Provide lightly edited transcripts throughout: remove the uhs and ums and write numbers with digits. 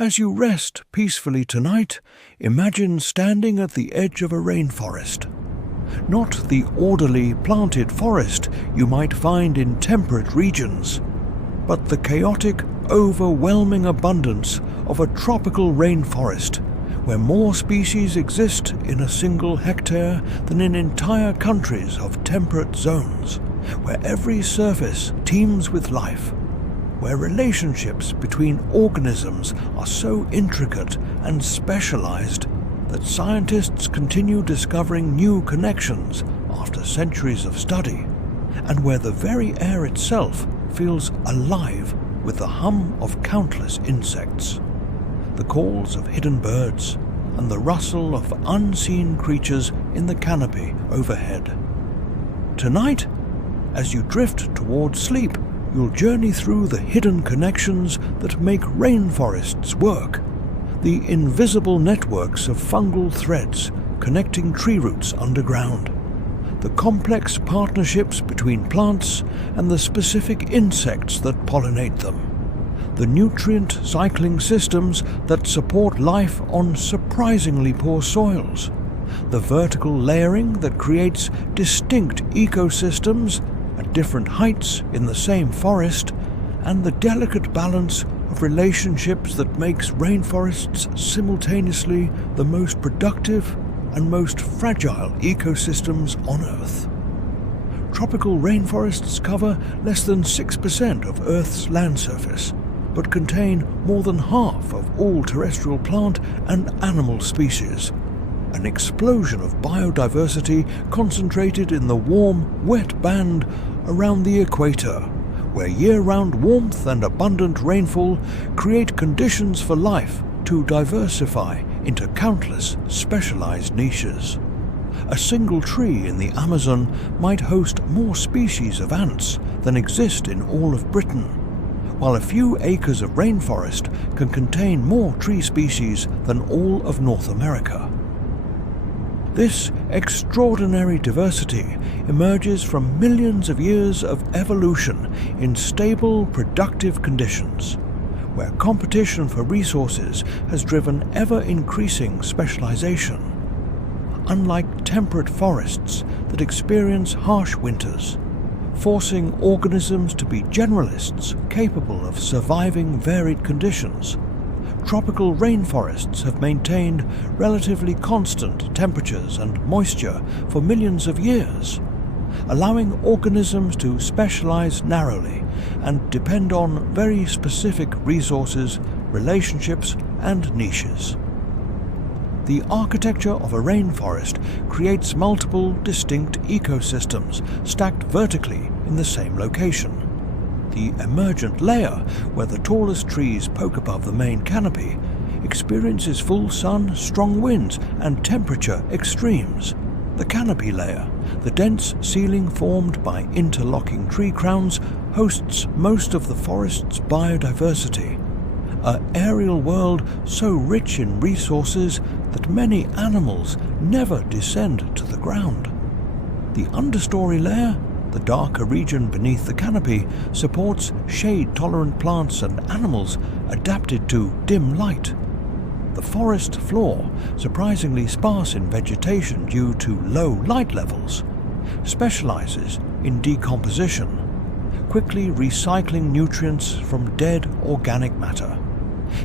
As you rest peacefully tonight, imagine standing at the edge of a rainforest. Not the orderly planted forest you might find in temperate regions, but the chaotic, overwhelming abundance of a tropical rainforest, where more species exist in a single hectare than in entire countries of temperate zones, where every surface teems with life, where relationships between organisms are so intricate and specialized that scientists continue discovering new connections after centuries of study, and where the very air itself feels alive with the hum of countless insects, the calls of hidden birds, and the rustle of unseen creatures in the canopy overhead. Tonight, as you drift towards sleep, you'll journey through the hidden connections that make rainforests work, the invisible networks of fungal threads connecting tree roots underground, the complex partnerships between plants and the specific insects that pollinate them, the nutrient cycling systems that support life on surprisingly poor soils, the vertical layering that creates distinct ecosystems at different heights in the same forest, and the delicate balance of relationships that makes rainforests simultaneously the most productive and most fragile ecosystems on Earth. Tropical rainforests cover less than 6% of Earth's land surface, but contain more than half of all terrestrial plant and animal species, an explosion of biodiversity concentrated in the warm, wet band around the equator, where year-round warmth and abundant rainfall create conditions for life to diversify into countless specialized niches. A single tree in the Amazon might host more species of ants than exist in all of Britain, while a few acres of rainforest can contain more tree species than all of North America. This extraordinary diversity emerges from millions of years of evolution in stable, productive conditions, where competition for resources has driven ever-increasing specialization. Unlike temperate forests that experience harsh winters, forcing organisms to be generalists capable of surviving varied conditions, tropical rainforests have maintained relatively constant temperatures and moisture for millions of years, allowing organisms to specialize narrowly and depend on very specific resources, relationships, and niches. The architecture of a rainforest creates multiple distinct ecosystems stacked vertically in the same location. The emergent layer, where the tallest trees poke above the main canopy, experiences full sun, strong winds, and temperature extremes. The canopy layer, the dense ceiling formed by interlocking tree crowns, hosts most of the forest's biodiversity, an aerial world so rich in resources that many animals never descend to the ground. The understory layer, the darker region beneath the canopy, supports shade-tolerant plants and animals adapted to dim light. The forest floor, surprisingly sparse in vegetation due to low light levels, specializes in decomposition, quickly recycling nutrients from dead organic matter.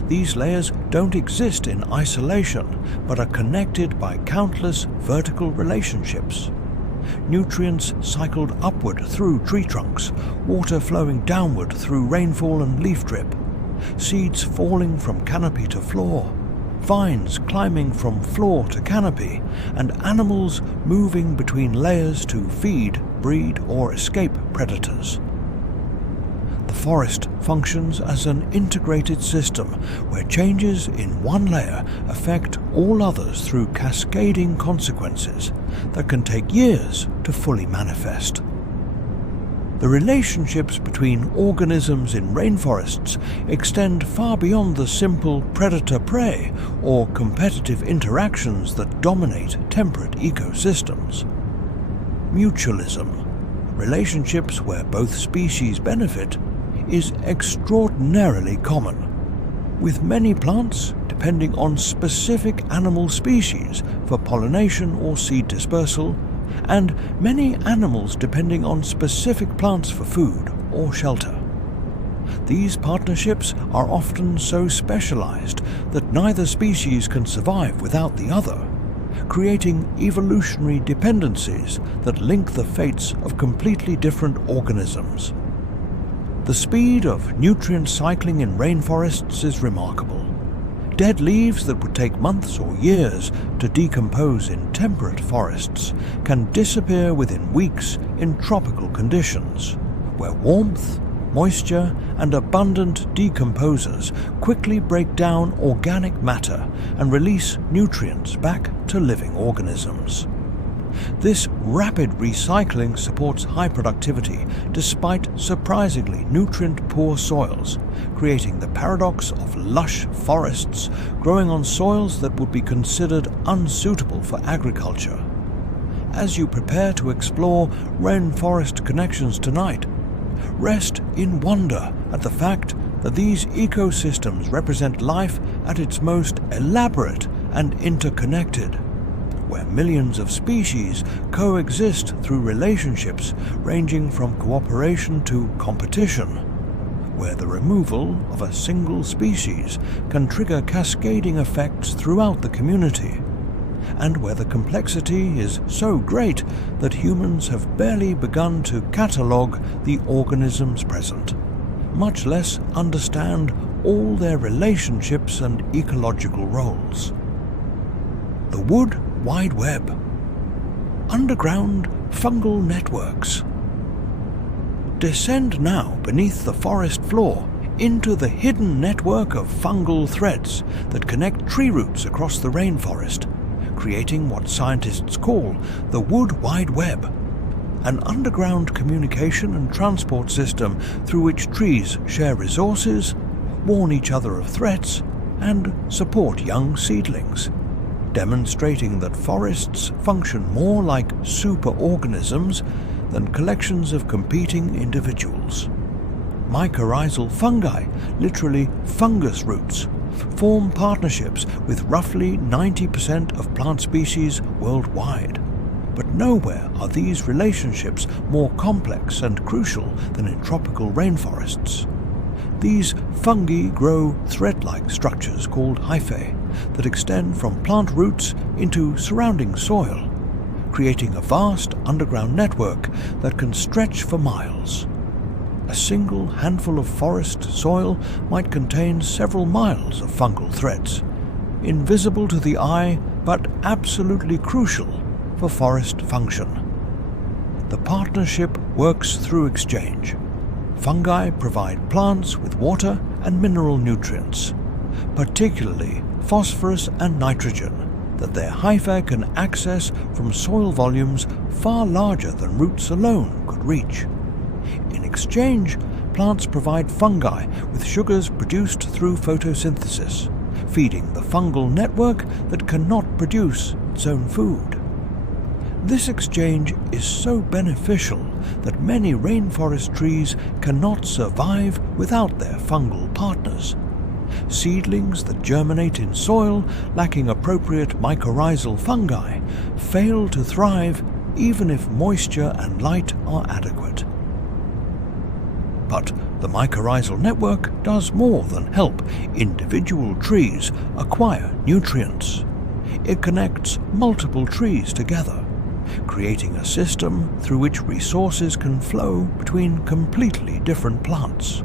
These layers don't exist in isolation, but are connected by countless vertical relationships. Nutrients cycled upward through tree trunks, water flowing downward through rainfall and leaf drip, seeds falling from canopy to floor, vines climbing from floor to canopy, and animals moving between layers to feed, breed, or escape predators. The forest functions as an integrated system where changes in one layer affect all others through cascading consequences that can take years to fully manifest. The relationships between organisms in rainforests extend far beyond the simple predator-prey or competitive interactions that dominate temperate ecosystems. Mutualism, relationships where both species benefit, is extraordinarily common. with many plants depending on specific animal species for pollination or seed dispersal, and many animals depending on specific plants for food or shelter. These partnerships are often so specialized that neither species can survive without the other, creating evolutionary dependencies that link the fates of completely different organisms. The speed of nutrient cycling in rainforests is remarkable. Dead leaves that would take months or years to decompose in temperate forests can disappear within weeks in tropical conditions, where warmth, moisture, and abundant decomposers quickly break down organic matter and release nutrients back to living organisms. This rapid recycling supports high productivity despite surprisingly nutrient-poor soils, creating the paradox of lush forests growing on soils that would be considered unsuitable for agriculture. As you prepare to explore rainforest connections tonight, rest in wonder at the fact that these ecosystems represent life at its most elaborate and interconnected, where millions of species coexist through relationships ranging from cooperation to competition, where the removal of a single species can trigger cascading effects throughout the community, and where the complexity is so great that humans have barely begun to catalogue the organisms present, much less understand all their relationships and ecological roles. The Wood Wide Web. Underground fungal networks. Descend now beneath the forest floor into the hidden network of fungal threads that connect tree roots across the rainforest, creating what scientists call the Wood Wide Web, an underground communication and transport system through which trees share resources, warn each other of threats, and support young seedlings, demonstrating that forests function more like superorganisms than collections of competing individuals. Mycorrhizal fungi, literally fungus roots, form partnerships with roughly 90% of plant species worldwide. But nowhere are these relationships more complex and crucial than in tropical rainforests. These fungi grow thread-like structures called hyphae that extend from plant roots into surrounding soil, creating a vast underground network that can stretch for miles. A single handful of forest soil might contain several miles of fungal threads, invisible to the eye but absolutely crucial for forest function. The partnership works through exchange. Fungi provide plants with water and mineral nutrients, particularly phosphorus and nitrogen, that their hyphae can access from soil volumes far larger than roots alone could reach. In exchange, plants provide fungi with sugars produced through photosynthesis, feeding the fungal network that cannot produce its own food. This exchange is so beneficial that many rainforest trees cannot survive without their fungal partners. Seedlings that germinate in soil lacking appropriate mycorrhizal fungi fail to thrive even if moisture and light are adequate. But the mycorrhizal network does more than help individual trees acquire nutrients. It connects multiple trees together, creating a system through which resources can flow between completely different plants.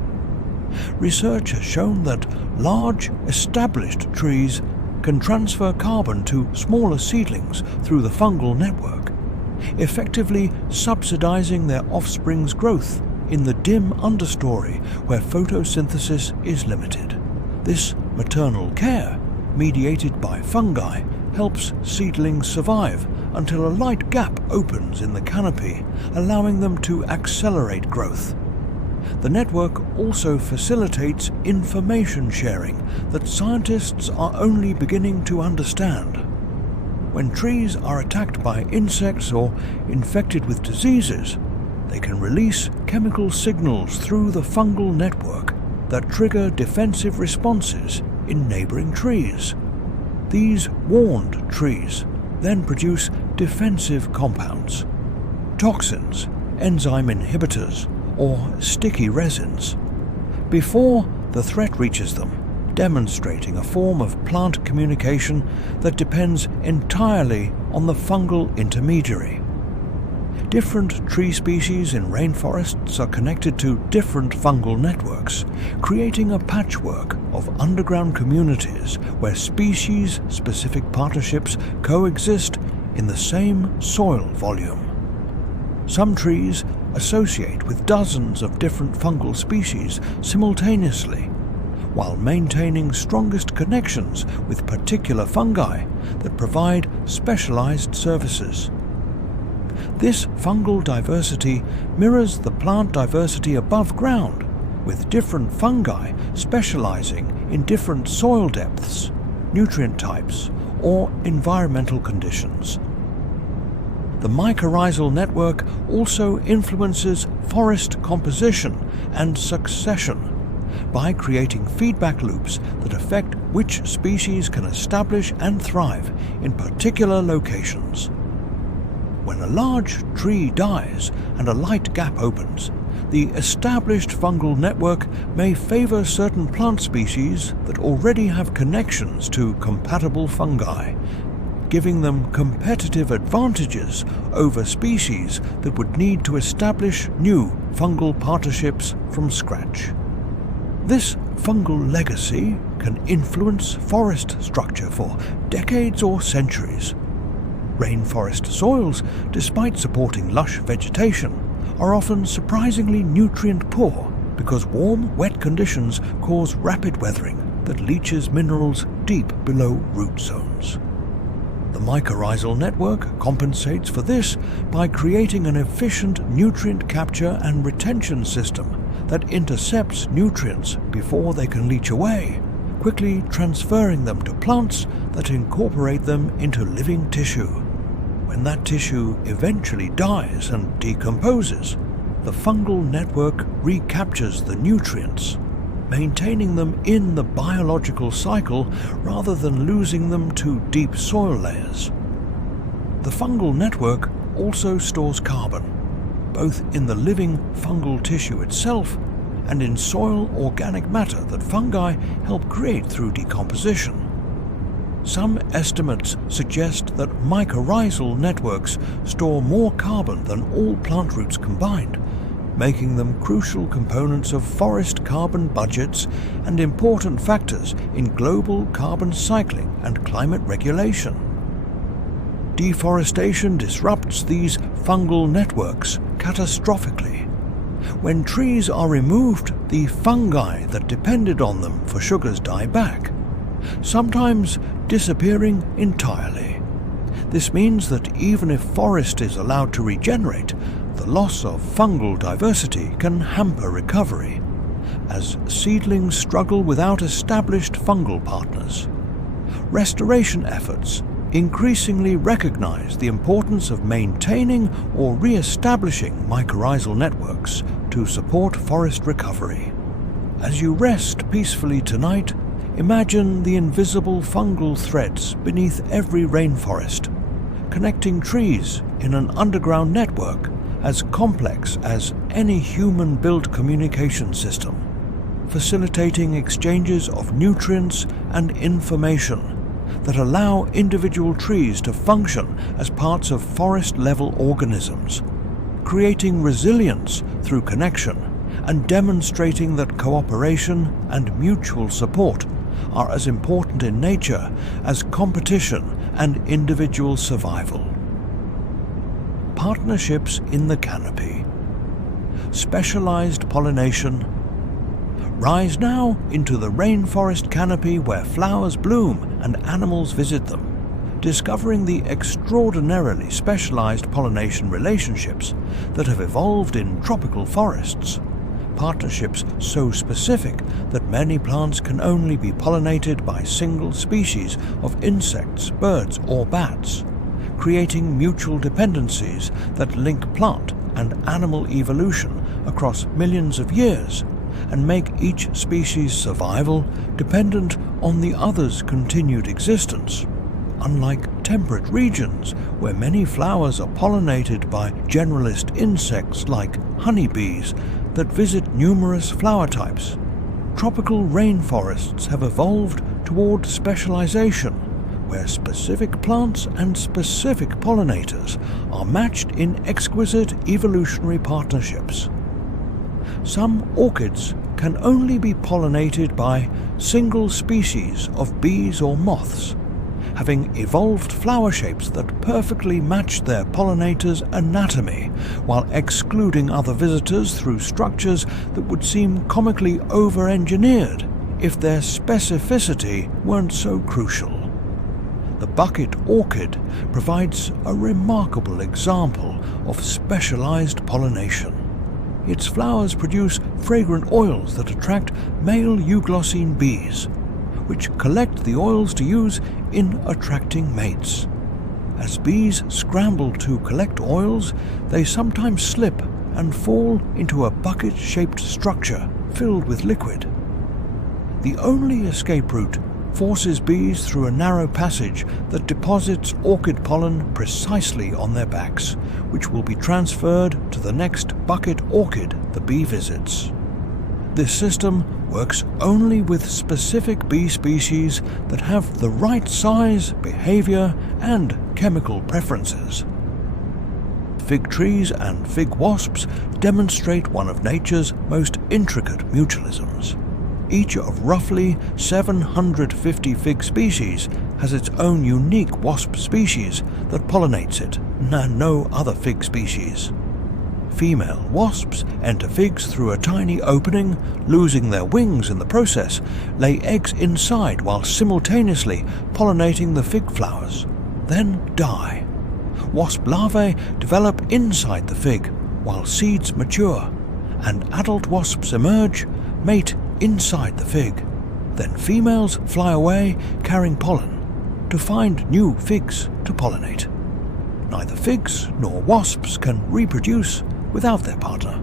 Research has shown that large, established trees can transfer carbon to smaller seedlings through the fungal network, effectively subsidizing their offspring's growth in the dim understory where photosynthesis is limited. This maternal care, mediated by fungi, helps seedlings survive until a light gap opens in the canopy, allowing them to accelerate growth. The network also facilitates information sharing that scientists are only beginning to understand. When trees are attacked by insects or infected with diseases, they can release chemical signals through the fungal network, that trigger defensive responses in neighboring trees. These warned trees then produce defensive compounds, toxins, enzyme inhibitors, or sticky resins, before the threat reaches them, demonstrating a form of plant communication that depends entirely on the fungal intermediary. Different tree species in rainforests are connected to different fungal networks, creating a patchwork of underground communities where species-specific partnerships coexist in the same soil volume. Some trees associate with dozens of different fungal species simultaneously, while maintaining strongest connections with particular fungi that provide specialized services. This fungal diversity mirrors the plant diversity above ground, with different fungi specializing in different soil depths, nutrient types, or environmental conditions. The mycorrhizal network also influences forest composition and succession by creating feedback loops that affect which species can establish and thrive in particular locations. When a large tree dies and a light gap opens, the established fungal network may favor certain plant species that already have connections to compatible fungi, giving them competitive advantages over species that would need to establish new fungal partnerships from scratch. This fungal legacy can influence forest structure for decades or centuries. Rainforest soils, despite supporting lush vegetation, are often surprisingly nutrient-poor because warm, wet conditions cause rapid weathering that leaches minerals deep below root zones. The mycorrhizal network compensates for this by creating an efficient nutrient capture and retention system that intercepts nutrients before they can leach away, quickly transferring them to plants that incorporate them into living tissue. When that tissue eventually dies and decomposes, the fungal network recaptures the nutrients, maintaining them in the biological cycle rather than losing them to deep soil layers. The fungal network also stores carbon, both in the living fungal tissue itself and in soil organic matter that fungi help create through decomposition. Some estimates suggest that mycorrhizal networks store more carbon than all plant roots combined, making them crucial components of forest carbon budgets and important factors in global carbon cycling and climate regulation. Deforestation disrupts these fungal networks catastrophically. When trees are removed, the fungi that depended on them for sugars die back, sometimes disappearing entirely. This means that even if forest is allowed to regenerate, the loss of fungal diversity can hamper recovery, as seedlings struggle without established fungal partners. Restoration efforts increasingly recognize the importance of maintaining or re-establishing mycorrhizal networks to support forest recovery. As you rest peacefully tonight, imagine the invisible fungal threads beneath every rainforest, connecting trees in an underground network as complex as any human-built communication system, facilitating exchanges of nutrients and information that allow individual trees to function as parts of forest-level organisms, creating resilience through connection and demonstrating that cooperation and mutual support are as important in nature as competition and individual survival. Partnerships in the canopy. Specialized pollination. Rise now into the rainforest canopy where flowers bloom and animals visit them, discovering the extraordinarily specialized pollination relationships that have evolved in tropical forests. Partnerships so specific that many plants can only be pollinated by single species of insects, birds, or bats, creating mutual dependencies that link plant and animal evolution across millions of years and make each species' survival dependent on the other's continued existence. Unlike temperate regions, where many flowers are pollinated by generalist insects like honeybees that visit numerous flower types, tropical rainforests have evolved toward specialization, where specific plants and specific pollinators are matched in exquisite evolutionary partnerships. Some orchids can only be pollinated by single species of bees or moths, having evolved flower shapes that perfectly match their pollinators' anatomy, while excluding other visitors through structures that would seem comically over-engineered if their specificity weren't so crucial. The bucket orchid provides a remarkable example of specialized pollination. Its flowers produce fragrant oils that attract male euglossine bees, which collect the oils to use in attracting mates. As bees scramble to collect oils, they sometimes slip and fall into a bucket-shaped structure filled with liquid. The only escape route forces bees through a narrow passage that deposits orchid pollen precisely on their backs, which will be transferred to the next bucket orchid the bee visits. This system works only with specific bee species that have the right size, behavior, and chemical preferences. Fig trees and fig wasps demonstrate one of nature's most intricate mutualisms. Each of roughly 750 fig species has its own unique wasp species that pollinates it, and no other fig species. Female wasps enter figs through a tiny opening, losing their wings in the process, lay eggs inside while simultaneously pollinating the fig flowers, then die. Wasp larvae develop inside the fig while seeds mature, and adult wasps emerge, mate inside the fig. Then females fly away carrying pollen to find new figs to pollinate. Neither figs nor wasps can reproduce without their partner.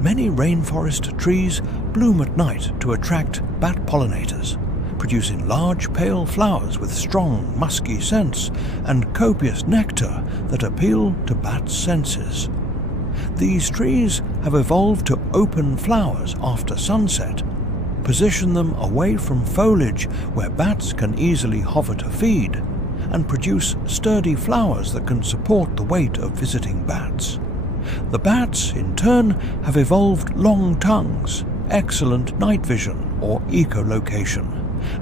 Many rainforest trees bloom at night to attract bat pollinators, producing large pale flowers with strong musky scents and copious nectar that appeal to bats' senses. These trees have evolved to open flowers after sunset, position them away from foliage where bats can easily hover to feed, and produce sturdy flowers that can support the weight of visiting bats. The bats, in turn, have evolved long tongues, excellent night vision or echolocation,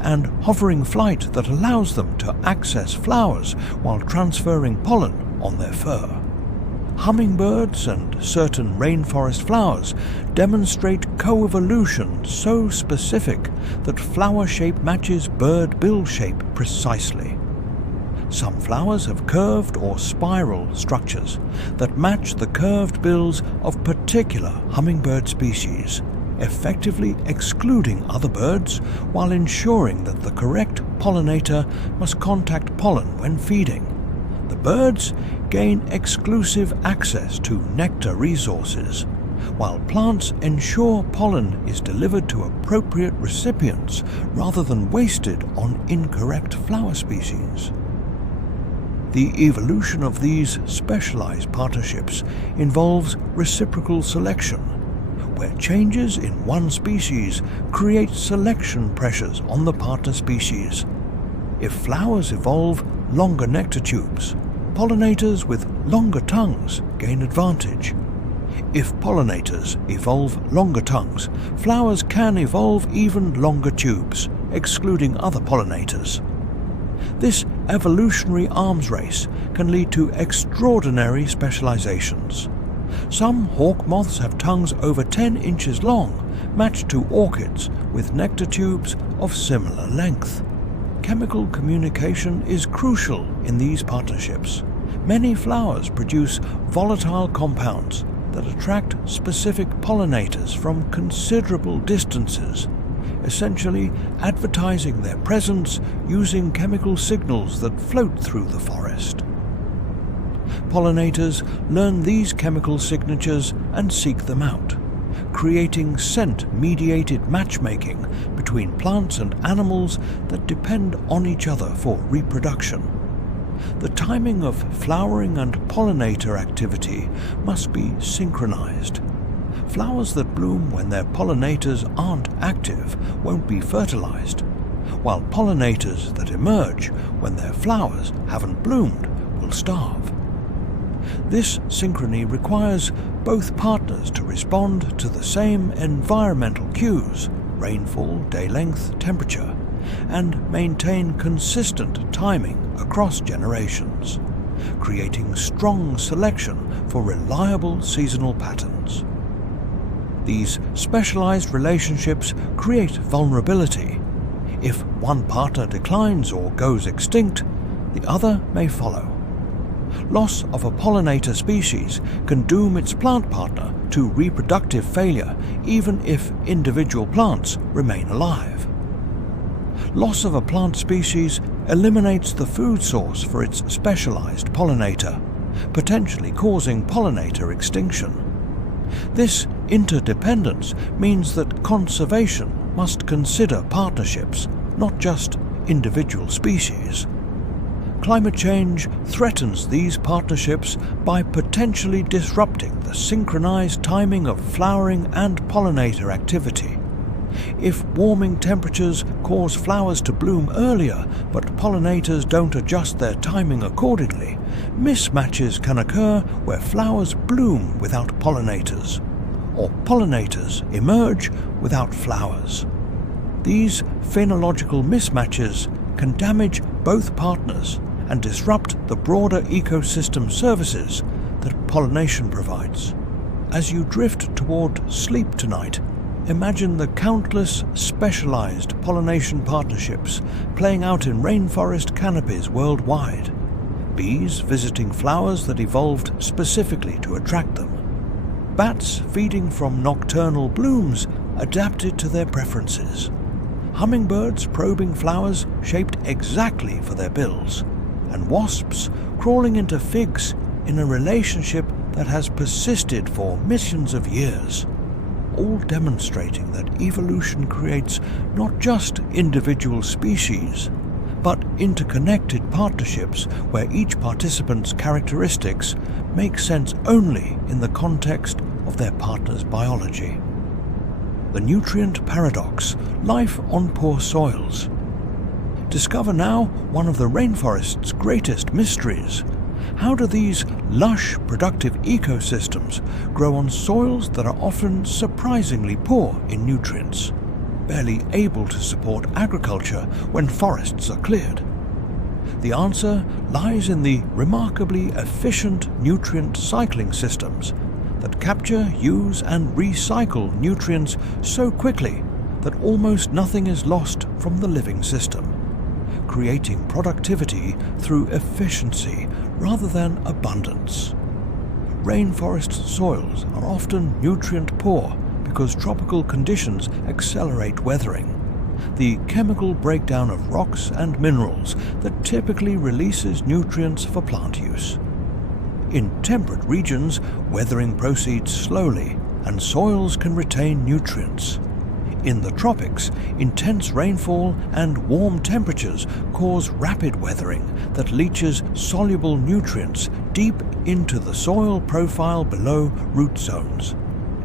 and hovering flight that allows them to access flowers while transferring pollen on their fur. Hummingbirds and certain rainforest flowers demonstrate coevolution so specific that flower shape matches bird bill shape precisely. Some flowers have curved or spiral structures that match the curved bills of particular hummingbird species, effectively excluding other birds while ensuring that the correct pollinator must contact pollen when feeding. The birds gain exclusive access to nectar resources, while plants ensure pollen is delivered to appropriate recipients rather than wasted on incorrect flower species. The evolution of these specialized partnerships involves reciprocal selection, where changes in one species create selection pressures on the partner species. If flowers evolve longer nectar tubes, pollinators with longer tongues gain advantage. If pollinators evolve longer tongues, flowers can evolve even longer tubes, excluding other pollinators. This evolutionary arms race can lead to extraordinary specializations. Some hawk moths have tongues over 10 inches long, matched to orchids with nectar tubes of similar length. Chemical communication is crucial in these partnerships. Many flowers produce volatile compounds that attract specific pollinators from considerable distances, essentially advertising their presence using chemical signals that float through the forest. Pollinators learn these chemical signatures and seek them out, creating scent-mediated matchmaking between plants and animals that depend on each other for reproduction. The timing of flowering and pollinator activity must be synchronized. Flowers that bloom when their pollinators aren't active won't be fertilized, while pollinators that emerge when their flowers haven't bloomed will starve. This synchrony requires both partners to respond to the same environmental cues, rainfall, day length, temperature, and maintain consistent timing across generations, creating strong selection for reliable seasonal patterns. These specialized relationships create vulnerability. If one partner declines or goes extinct, the other may follow. Loss of a pollinator species can doom its plant partner to reproductive failure even if individual plants remain alive. Loss of a plant species eliminates the food source for its specialized pollinator, potentially causing pollinator extinction. This interdependence means that conservation must consider partnerships, not just individual species. Climate change threatens these partnerships by potentially disrupting the synchronized timing of flowering and pollinator activity. If warming temperatures cause flowers to bloom earlier, but pollinators don't adjust their timing accordingly, mismatches can occur where flowers bloom without pollinators, or pollinators emerge without flowers. These phenological mismatches can damage both partners and disrupt the broader ecosystem services that pollination provides. As you drift toward sleep tonight, imagine the countless specialized pollination partnerships playing out in rainforest canopies worldwide. Bees visiting flowers that evolved specifically to attract them. Bats feeding from nocturnal blooms adapted to their preferences. Hummingbirds probing flowers shaped exactly for their bills. And wasps crawling into figs in a relationship that has persisted for millions of years, all demonstrating that evolution creates not just individual species, but interconnected partnerships where each participant's characteristics make sense only in the context of their partner's biology. The nutrient paradox, life on poor soils. Discover now one of the rainforest's greatest mysteries. How do these lush, productive ecosystems grow on soils that are often surprisingly poor in nutrients, barely able to support agriculture when forests are cleared? The answer lies in the remarkably efficient nutrient cycling systems that capture, use, and recycle nutrients so quickly that almost nothing is lost from the living system, creating productivity through efficiency rather than abundance. Rainforest soils are often nutrient poor because tropical conditions accelerate weathering, the chemical breakdown of rocks and minerals that typically releases nutrients for plant use. In temperate regions, weathering proceeds slowly and soils can retain nutrients. In the tropics, intense rainfall and warm temperatures cause rapid weathering that leaches soluble nutrients deep into the soil profile below root zones,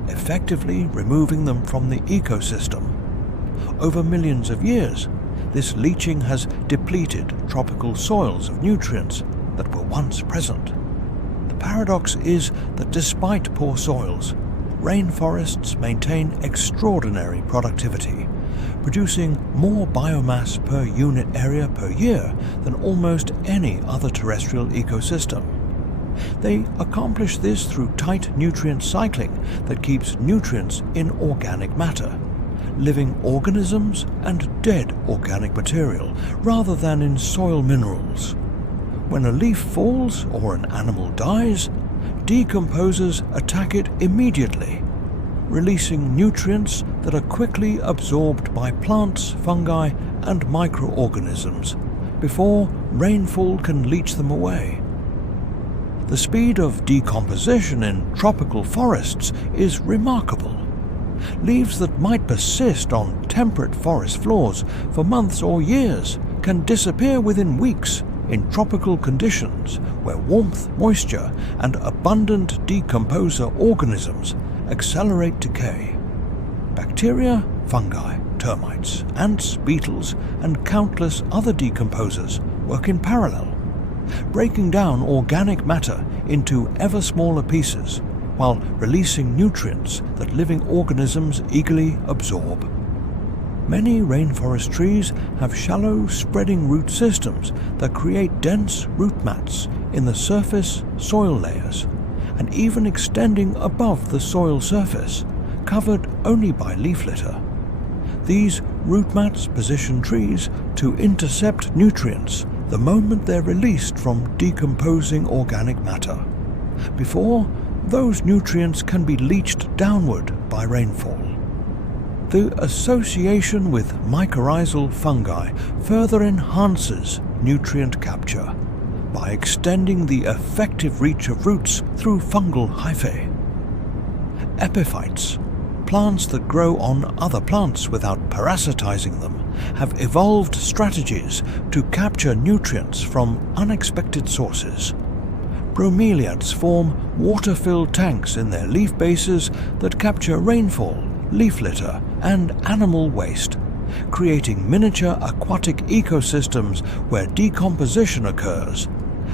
effectively removing them from the ecosystem. Over millions of years, this leaching has depleted tropical soils of nutrients that were once present. The paradox is that despite poor soils, rainforests maintain extraordinary productivity, producing more biomass per unit area per year than almost any other terrestrial ecosystem. They accomplish this through tight nutrient cycling that keeps nutrients in organic matter, living organisms, and dead organic material, rather than in soil minerals. When a leaf falls or an animal dies, decomposers attack it immediately, releasing nutrients that are quickly absorbed by plants, fungi, and microorganisms before rainfall can leach them away. The speed of decomposition in tropical forests is remarkable. Leaves that might persist on temperate forest floors for months or years can disappear within weeks in tropical conditions where warmth, moisture, and abundant decomposer organisms accelerate decay. Bacteria, fungi, termites, ants, beetles, and countless other decomposers work in parallel, breaking down organic matter into ever smaller pieces while releasing nutrients that living organisms eagerly absorb. Many rainforest trees have shallow, spreading root systems that create dense root mats in the surface soil layers, and even extending above the soil surface, covered only by leaf litter. These root mats position trees to intercept nutrients the moment they're released from decomposing organic matter, before those nutrients can be leached downward by rainfall. The association with mycorrhizal fungi further enhances nutrient capture by extending the effective reach of roots through fungal hyphae. Epiphytes, plants that grow on other plants without parasitizing them, have evolved strategies to capture nutrients from unexpected sources. Bromeliads form water-filled tanks in their leaf bases that capture rainfall, leaf litter, and animal waste, creating miniature aquatic ecosystems where decomposition occurs,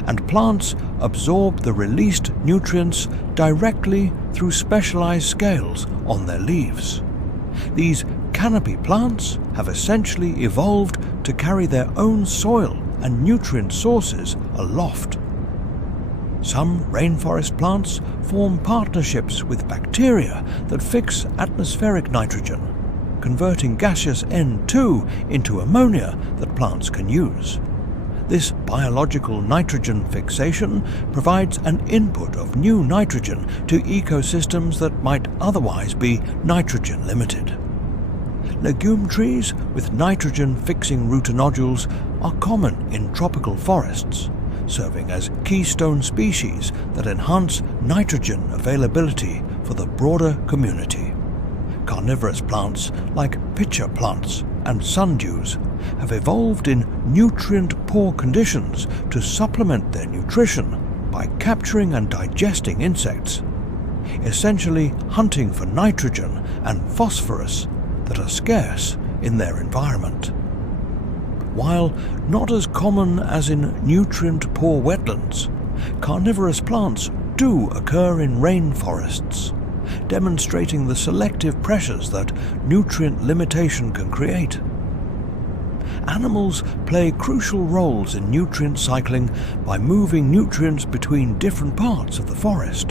and plants absorb the released nutrients directly through specialized scales on their leaves. These canopy plants have essentially evolved to carry their own soil and nutrient sources aloft. Some rainforest plants form partnerships with bacteria that fix atmospheric nitrogen, converting gaseous N2 into ammonia that plants can use. This biological nitrogen fixation provides an input of new nitrogen to ecosystems that might otherwise be nitrogen limited. Legume trees with nitrogen-fixing rootonodules are common in tropical forests, serving as keystone species that enhance nitrogen availability for the broader community. Carnivorous plants like pitcher plants and sundews have evolved in nutrient-poor conditions to supplement their nutrition by capturing and digesting insects, essentially hunting for nitrogen and phosphorus that are scarce in their environment. While not as common as in nutrient-poor wetlands, carnivorous plants do occur in rainforests, demonstrating the selective pressures that nutrient limitation can create. Animals play crucial roles in nutrient cycling by moving nutrients between different parts of the forest.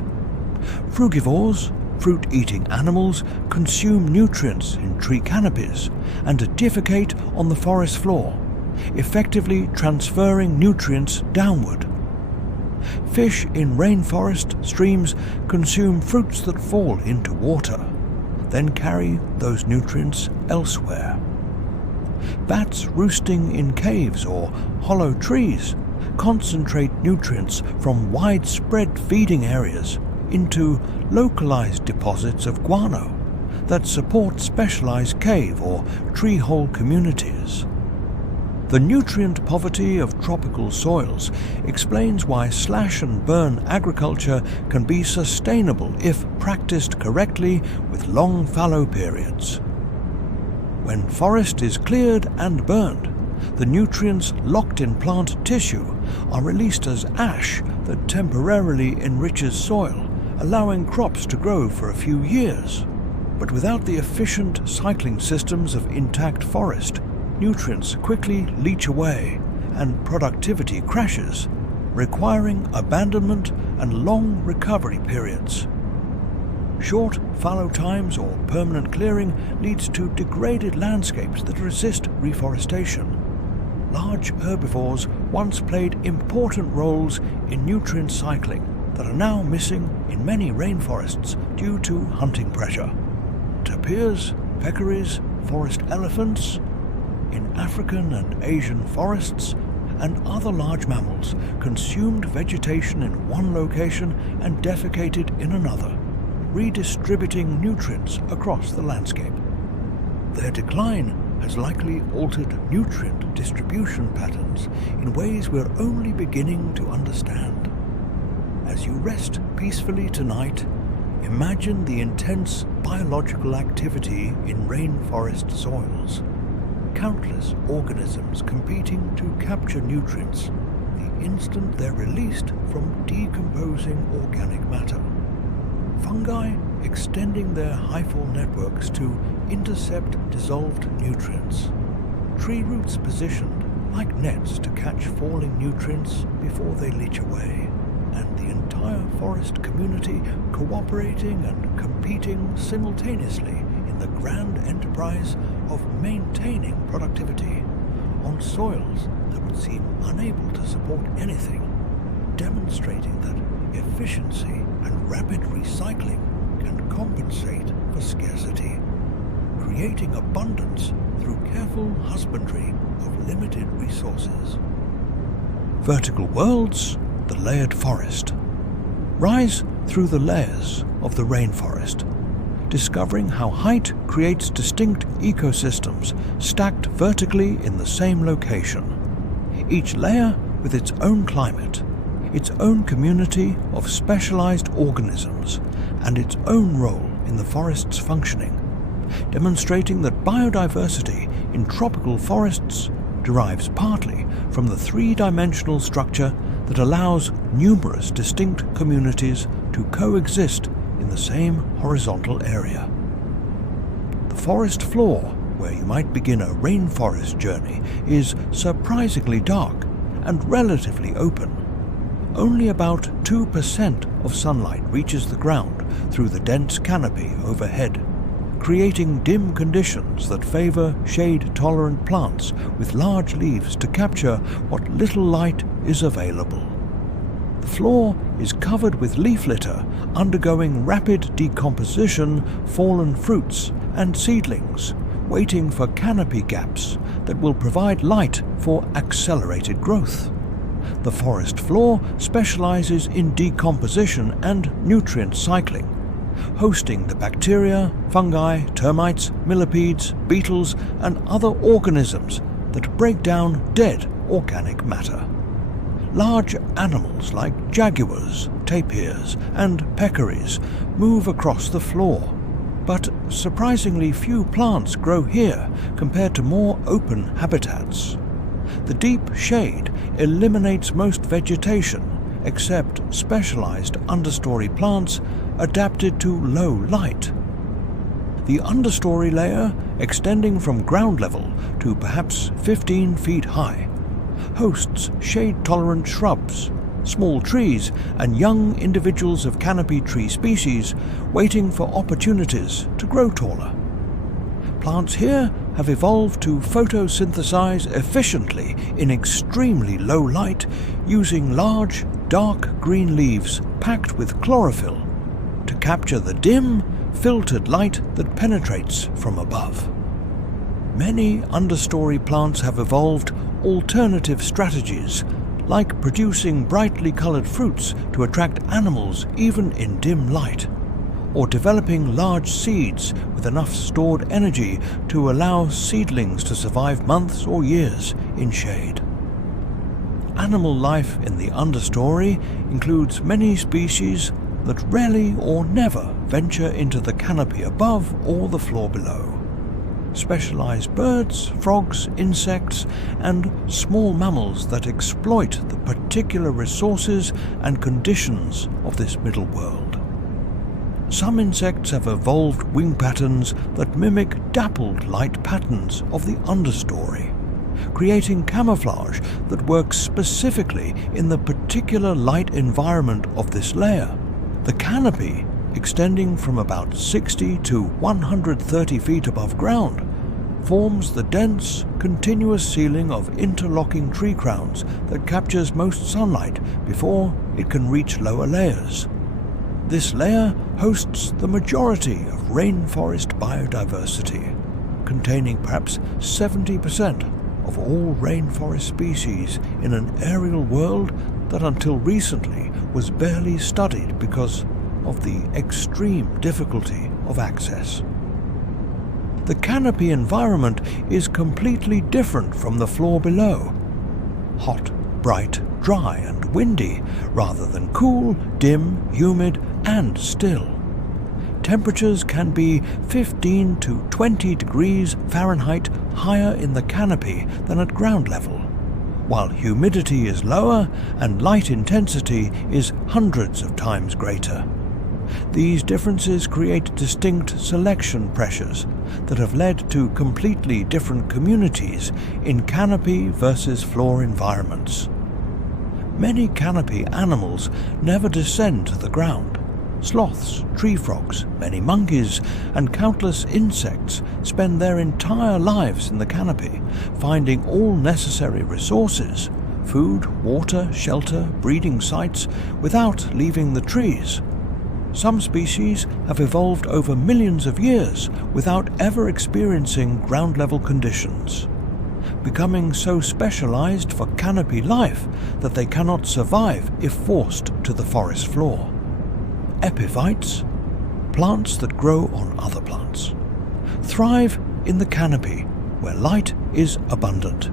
Frugivores, fruit-eating animals, consume nutrients in tree canopies and defecate on the forest floor, effectively transferring nutrients downward. Fish in rainforest streams consume fruits that fall into water, then carry those nutrients elsewhere. Bats roosting in caves or hollow trees concentrate nutrients from widespread feeding areas into localized deposits of guano that support specialized cave or tree hole communities. The nutrient poverty of tropical soils explains why slash-and-burn agriculture can be sustainable if practiced correctly with long fallow periods. When forest is cleared and burned, the nutrients locked in plant tissue are released as ash that temporarily enriches soil, allowing crops to grow for a few years. But without the efficient cycling systems of intact forest, nutrients quickly leach away and productivity crashes, requiring abandonment and long recovery periods. Short fallow times or permanent clearing leads to degraded landscapes that resist reforestation. Large herbivores once played important roles in nutrient cycling that are now missing in many rainforests due to hunting pressure. Tapirs, peccaries, forest elephants, in African and Asian forests, and other large mammals consumed vegetation in one location and defecated in another, redistributing nutrients across the landscape. Their decline has likely altered nutrient distribution patterns in ways we're only beginning to understand. As you rest peacefully tonight, imagine the intense biological activity in rainforest soils. Countless organisms competing to capture nutrients the instant they're released from decomposing organic matter. Fungi extending their hyphal networks to intercept dissolved nutrients. Tree roots positioned like nets to catch falling nutrients before they leach away. And the entire forest community cooperating and competing simultaneously in the grand enterprise of maintaining productivity on soils that would seem unable to support anything, demonstrating that efficiency and rapid recycling can compensate for scarcity, creating abundance through careful husbandry of limited resources. Vertical worlds, the layered forest. Rise through the layers of the rainforest, discovering how height creates distinct ecosystems stacked vertically in the same location. Each layer with its own climate, its own community of specialized organisms, and its own role in the forest's functioning, demonstrating that biodiversity in tropical forests derives partly from the three-dimensional structure that allows numerous distinct communities to coexist in the same horizontal area. The forest floor, where you might begin a rainforest journey, is surprisingly dark and relatively open. Only about 2% of sunlight reaches the ground through the dense canopy overhead, creating dim conditions that favor shade-tolerant plants with large leaves to capture what little light is available. The floor is covered with leaf litter undergoing rapid decomposition, fallen fruits and seedlings, waiting for canopy gaps that will provide light for accelerated growth. The forest floor specializes in decomposition and nutrient cycling, hosting the bacteria, fungi, termites, millipedes, beetles, and other organisms that break down dead organic matter. Large animals like jaguars, tapirs, and peccaries move across the floor, but surprisingly few plants grow here compared to more open habitats. The deep shade eliminates most vegetation except specialized understory plants adapted to low light. The understory layer, extending from ground level to perhaps 15 feet high, hosts shade-tolerant shrubs, small trees, and young individuals of canopy tree species waiting for opportunities to grow taller. Plants here have evolved to photosynthesize efficiently in extremely low light using large, dark green leaves packed with chlorophyll to capture the dim, filtered light that penetrates from above. Many understory plants have evolved alternative strategies, like producing brightly colored fruits to attract animals even in dim light, or developing large seeds with enough stored energy to allow seedlings to survive months or years in shade. Animal life in the understory includes many species that rarely or never venture into the canopy above or the floor below. Specialized birds, frogs, insects, and small mammals that exploit the particular resources and conditions of this middle world. Some insects have evolved wing patterns that mimic dappled light patterns of the understory, creating camouflage that works specifically in the particular light environment of this layer. The canopy, extending from about 60 to 130 feet above ground, forms the dense, continuous ceiling of interlocking tree crowns that captures most sunlight before it can reach lower layers. This layer hosts the majority of rainforest biodiversity, containing perhaps 70% of all rainforest species in an aerial world that until recently was barely studied because of the extreme difficulty of access. The canopy environment is completely different from the floor below. Hot, bright, dry and windy, rather than cool, dim, humid and still. Temperatures can be 15 to 20 degrees Fahrenheit higher in the canopy than at ground level, while humidity is lower and light intensity is hundreds of times greater. These differences create distinct selection pressures that have led to completely different communities in canopy versus floor environments. Many canopy animals never descend to the ground. Sloths, tree frogs, many monkeys, and countless insects spend their entire lives in the canopy, finding all necessary resources, food, water, shelter, breeding sites, without leaving the trees. Some species have evolved over millions of years without ever experiencing ground-level conditions, becoming so specialized for canopy life that they cannot survive if forced to the forest floor. Epiphytes, plants that grow on other plants, thrive in the canopy where light is abundant.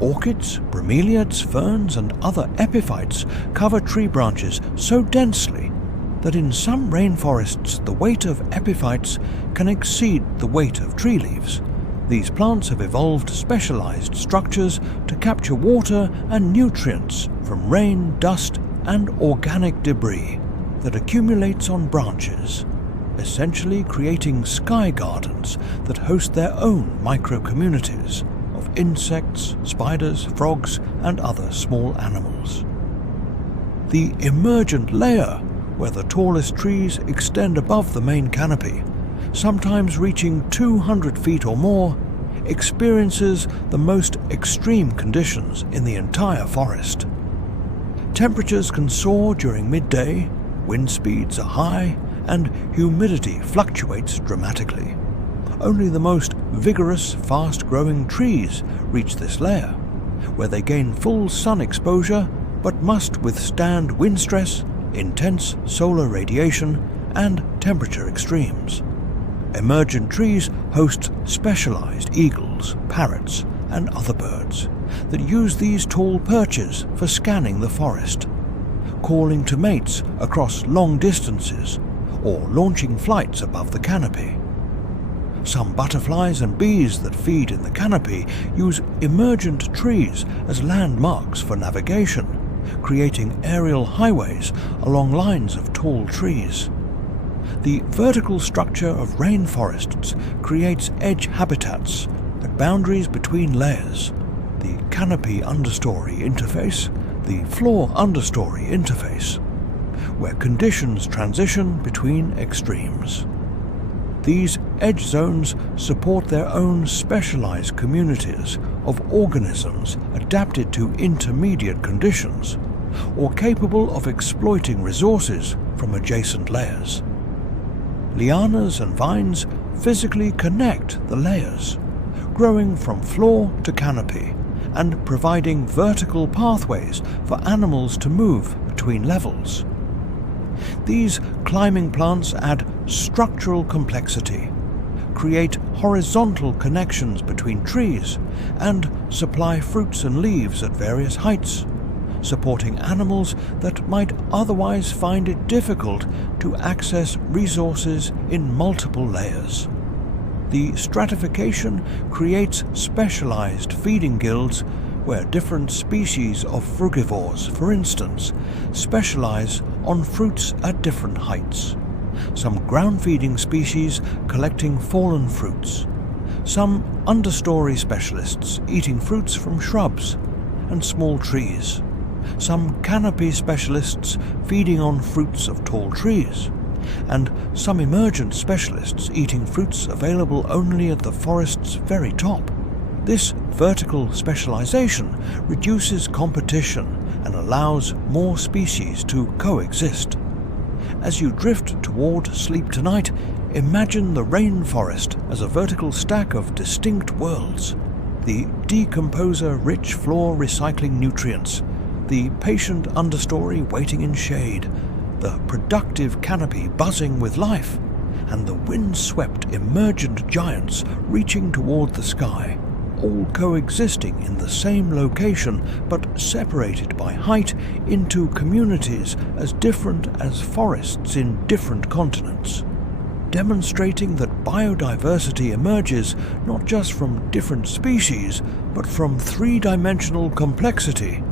Orchids, bromeliads, ferns and other epiphytes cover tree branches so densely that in some rainforests the weight of epiphytes can exceed the weight of tree leaves. These plants have evolved specialized structures to capture water and nutrients from rain, dust and organic debris that accumulates on branches, essentially creating sky gardens that host their own micro-communities of insects, spiders, frogs, and other small animals. The emergent layer, where the tallest trees extend above the main canopy, sometimes reaching 200 feet or more, experiences the most extreme conditions in the entire forest. Temperatures can soar during midday, wind speeds are high, and humidity fluctuates dramatically. Only the most vigorous, fast-growing trees reach this layer, where they gain full sun exposure but must withstand wind stress, intense solar radiation, and temperature extremes. Emergent trees host specialized eagles, parrots, and other birds that use these tall perches for scanning the forest, calling to mates across long distances, or launching flights above the canopy. Some butterflies and bees that feed in the canopy use emergent trees as landmarks for navigation, creating aerial highways along lines of tall trees. The vertical structure of rainforests creates edge habitats at boundaries between layers, the canopy understory interface, the floor understory interface, where conditions transition between extremes. These edge zones support their own specialized communities of organisms adapted to intermediate conditions, or capable of exploiting resources from adjacent layers. Lianas and vines physically connect the layers, growing from floor to canopy, and providing vertical pathways for animals to move between levels. These climbing plants add structural complexity, create horizontal connections between trees, and supply fruits and leaves at various heights, supporting animals that might otherwise find it difficult to access resources in multiple layers. The stratification creates specialized feeding guilds where different species of frugivores, for instance, specialize on fruits at different heights. Some ground-feeding species collecting fallen fruits, some understory specialists eating fruits from shrubs and small trees, some canopy specialists feeding on fruits of tall trees, and some emergent specialists eating fruits available only at the forest's very top. This vertical specialization reduces competition and allows more species to coexist. As you drift toward sleep tonight, imagine the rainforest as a vertical stack of distinct worlds. The decomposer-rich floor recycling nutrients, the patient understory waiting in shade, the productive canopy buzzing with life, and the wind-swept emergent giants reaching toward the sky, all coexisting in the same location but separated by height into communities as different as forests in different continents, demonstrating that biodiversity emerges not just from different species but from three-dimensional complexity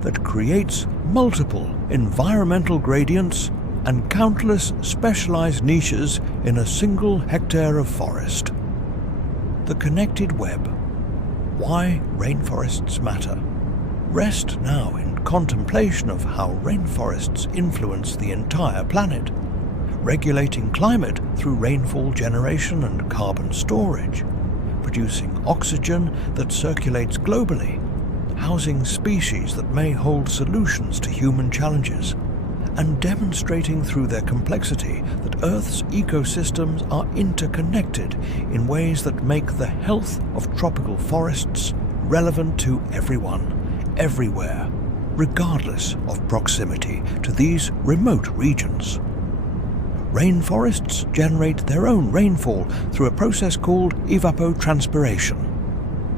that creates multiple environmental gradients and countless specialized niches in a single hectare of forest. The connected web. Why rainforests matter. Rest now in contemplation of how rainforests influence the entire planet, regulating climate through rainfall generation and carbon storage, producing oxygen that circulates globally, housing species that may hold solutions to human challenges, and demonstrating through their complexity that Earth's ecosystems are interconnected in ways that make the health of tropical forests relevant to everyone, everywhere, regardless of proximity to these remote regions. Rainforests generate their own rainfall through a process called evapotranspiration.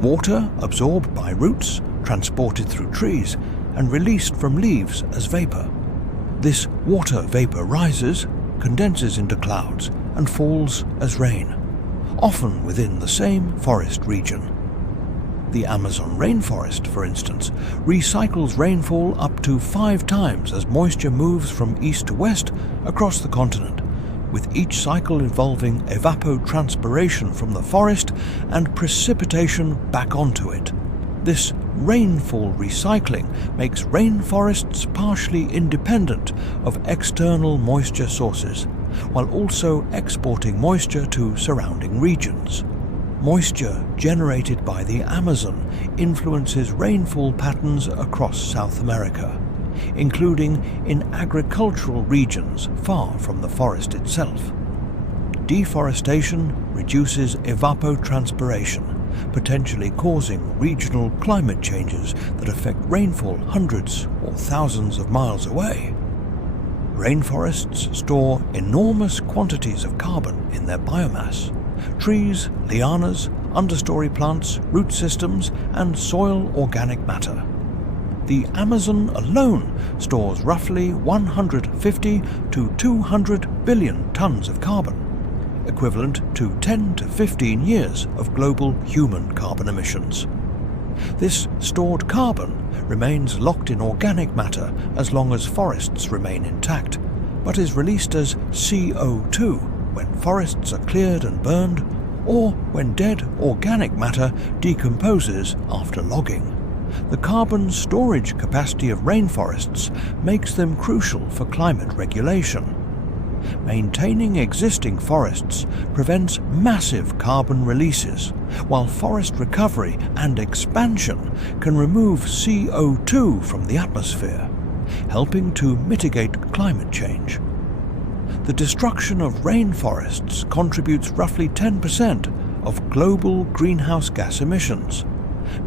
Water absorbed by roots, transported through trees, and released from leaves as vapor. This water vapor rises, condenses into clouds, and falls as rain, often within the same forest region. The Amazon rainforest, for instance, recycles rainfall up to 5 times as moisture moves from east to west across the continent, with each cycle involving evapotranspiration from the forest and precipitation back onto it. This rainfall recycling makes rainforests partially independent of external moisture sources, while also exporting moisture to surrounding regions. Moisture generated by the Amazon influences rainfall patterns across South America, including in agricultural regions far from the forest itself. Deforestation reduces evapotranspiration, potentially causing regional climate changes that affect rainfall hundreds or thousands of miles away. Rainforests store enormous quantities of carbon in their biomass. Trees, lianas, understory plants, root systems, and soil organic matter. The Amazon alone stores roughly 150 to 200 billion tons of carbon, equivalent to 10 to 15 years of global human carbon emissions. This stored carbon remains locked in organic matter as long as forests remain intact, but is released as CO2 when forests are cleared and burned, or when dead organic matter decomposes after logging. The carbon storage capacity of rainforests makes them crucial for climate regulation. Maintaining existing forests prevents massive carbon releases, while forest recovery and expansion can remove CO2 from the atmosphere, helping to mitigate climate change. The destruction of rainforests contributes roughly 10% of global greenhouse gas emissions,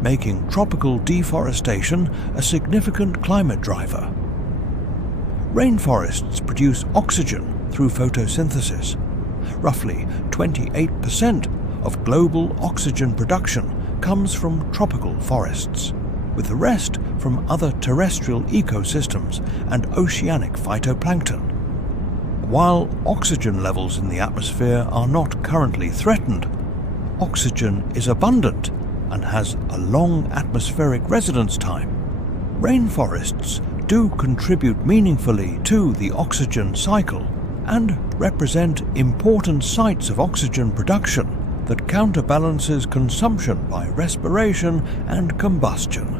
making tropical deforestation a significant climate driver. Rainforests produce oxygen through photosynthesis. Roughly 28% of global oxygen production comes from tropical forests, with the rest from other terrestrial ecosystems and oceanic phytoplankton. While oxygen levels in the atmosphere are not currently threatened, oxygen is abundant and has a long atmospheric residence time. Rainforests do contribute meaningfully to the oxygen cycle and represent important sites of oxygen production that counterbalances consumption by respiration and combustion.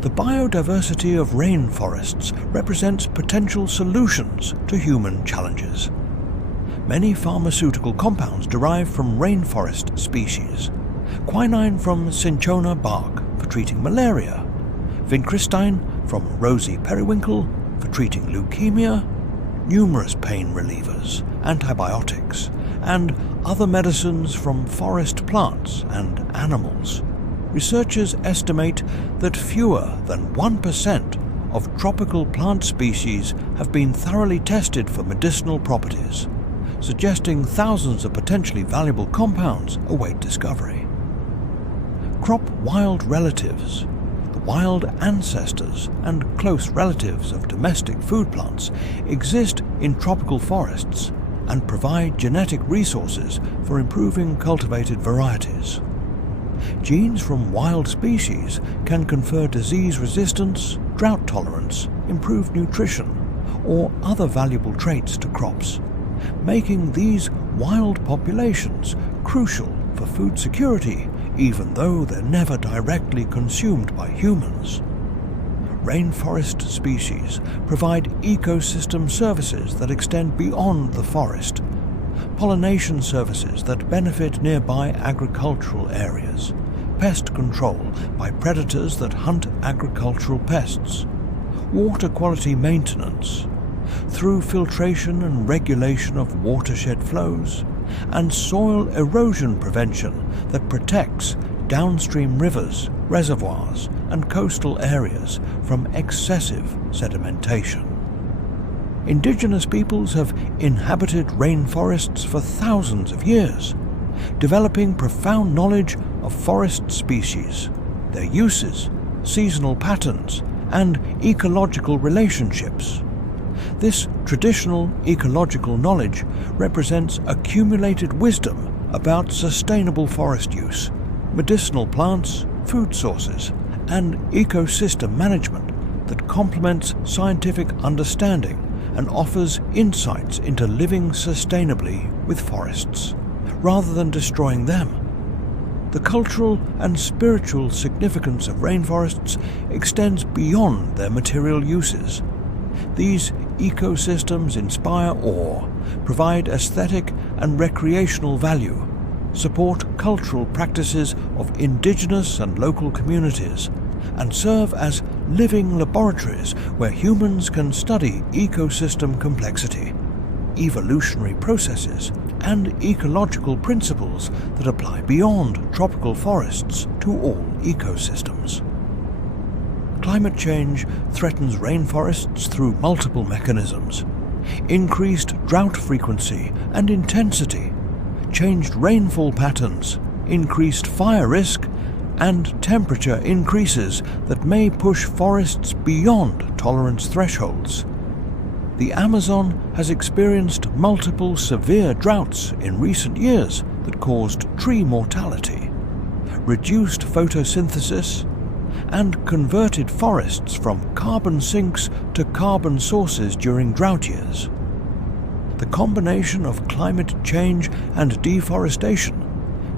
The biodiversity of rainforests represents potential solutions to human challenges. Many pharmaceutical compounds derive from rainforest species. Quinine from cinchona bark for treating malaria, vincristine from rosy periwinkle for treating leukemia, numerous pain relievers, antibiotics, and other medicines from forest plants and animals. Researchers estimate that fewer than 1% of tropical plant species have been thoroughly tested for medicinal properties, suggesting thousands of potentially valuable compounds await discovery. Crop wild relatives, the wild ancestors and close relatives of domestic food plants, exist in tropical forests and provide genetic resources for improving cultivated varieties. Genes from wild species can confer disease resistance, drought tolerance, improved nutrition, or other valuable traits to crops, making these wild populations crucial for food security, even though they're never directly consumed by humans. Rainforest species provide ecosystem services that extend beyond the forest, pollination services that benefit nearby agricultural areas, pest control by predators that hunt agricultural pests, water quality maintenance through filtration and regulation of watershed flows, and soil erosion prevention that protects downstream rivers, reservoirs, and coastal areas from excessive sedimentation. Indigenous peoples have inhabited rainforests for thousands of years, developing profound knowledge of forest species, their uses, seasonal patterns, and ecological relationships. This traditional ecological knowledge represents accumulated wisdom about sustainable forest use, medicinal plants, food sources, and ecosystem management that complements scientific understanding and offers insights into living sustainably with forests, rather than destroying them. The cultural and spiritual significance of rainforests extends beyond their material uses. These ecosystems inspire awe, provide aesthetic and recreational value, support cultural practices of indigenous and local communities, and serve as living laboratories where humans can study ecosystem complexity, evolutionary processes, and ecological principles that apply beyond tropical forests to all ecosystems. Climate change threatens rainforests through multiple mechanisms: increased drought frequency and intensity, changed rainfall patterns, increased fire risk, and temperature increases that may push forests beyond tolerance thresholds. The Amazon has experienced multiple severe droughts in recent years that caused tree mortality, reduced photosynthesis, and converted forests from carbon sinks to carbon sources during drought years. The combination of climate change and deforestation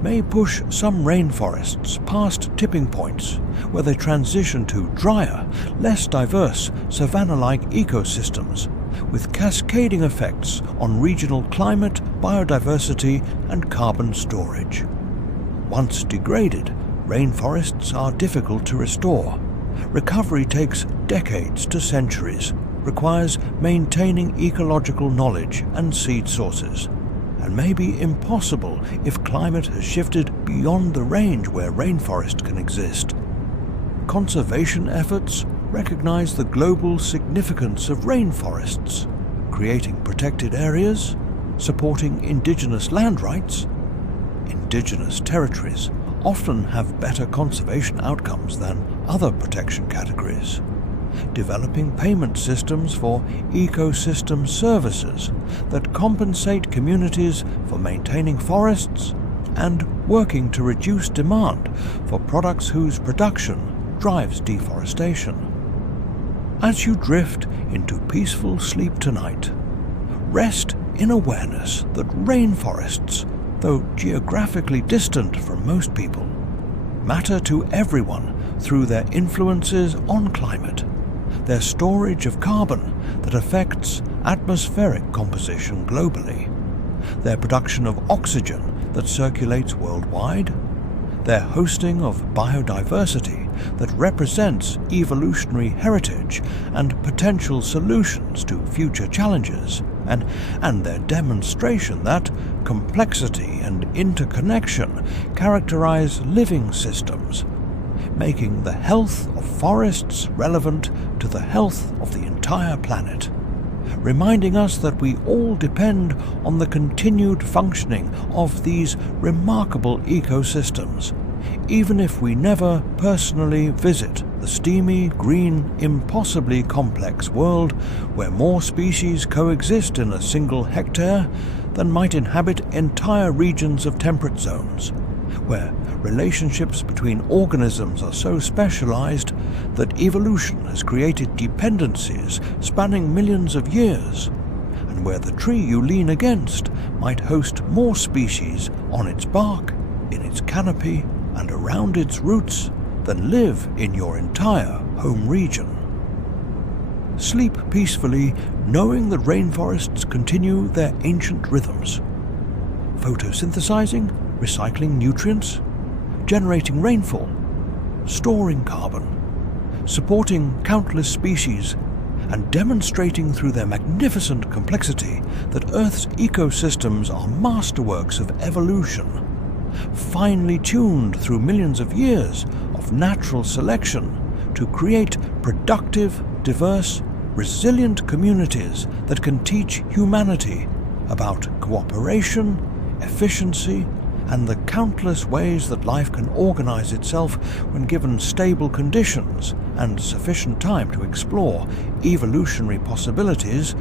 may push some rainforests past tipping points where they transition to drier, less diverse savanna-like ecosystems with cascading effects on regional climate, biodiversity, and carbon storage. Once degraded, rainforests are difficult to restore. Recovery takes decades to centuries, requires maintaining ecological knowledge and seed sources, and may be impossible if climate has shifted beyond the range where rainforest can exist. Conservation efforts recognize the global significance of rainforests, creating protected areas, supporting indigenous land rights. Indigenous territories often have better conservation outcomes than other protection categories, developing payment systems for ecosystem services that compensate communities for maintaining forests, and working to reduce demand for products whose production drives deforestation. As you drift into peaceful sleep tonight, rest in awareness that rainforests, though geographically distant from most people, matter to everyone through their influences on climate, their storage of carbon that affects atmospheric composition globally, their production of oxygen that circulates worldwide, their hosting of biodiversity that represents evolutionary heritage and potential solutions to future challenges, and their demonstration that complexity and interconnection characterize living systems, making the health of forests relevant to the health of the entire planet, reminding us that we all depend on the continued functioning of these remarkable ecosystems, even if we never personally visit the steamy, green, impossibly complex world where more species coexist in a single hectare than might inhabit entire regions of temperate zones, where relationships between organisms are so specialized that evolution has created dependencies spanning millions of years, and where the tree you lean against might host more species on its bark, in its canopy, and around its roots than live in your entire home region. Sleep peacefully knowing that rainforests continue their ancient rhythms, photosynthesizing, recycling nutrients, generating rainfall, storing carbon, supporting countless species, and demonstrating through their magnificent complexity that Earth's ecosystems are masterworks of evolution, finely tuned through millions of years of natural selection to create productive, diverse, resilient communities that can teach humanity about cooperation, efficiency, and the countless ways that life can organize itself when given stable conditions and sufficient time to explore evolutionary possibilities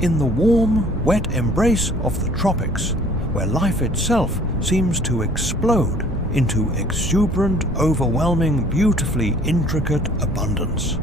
in the warm, wet embrace of the tropics, where life itself seems to explode into exuberant, overwhelming, beautifully intricate abundance.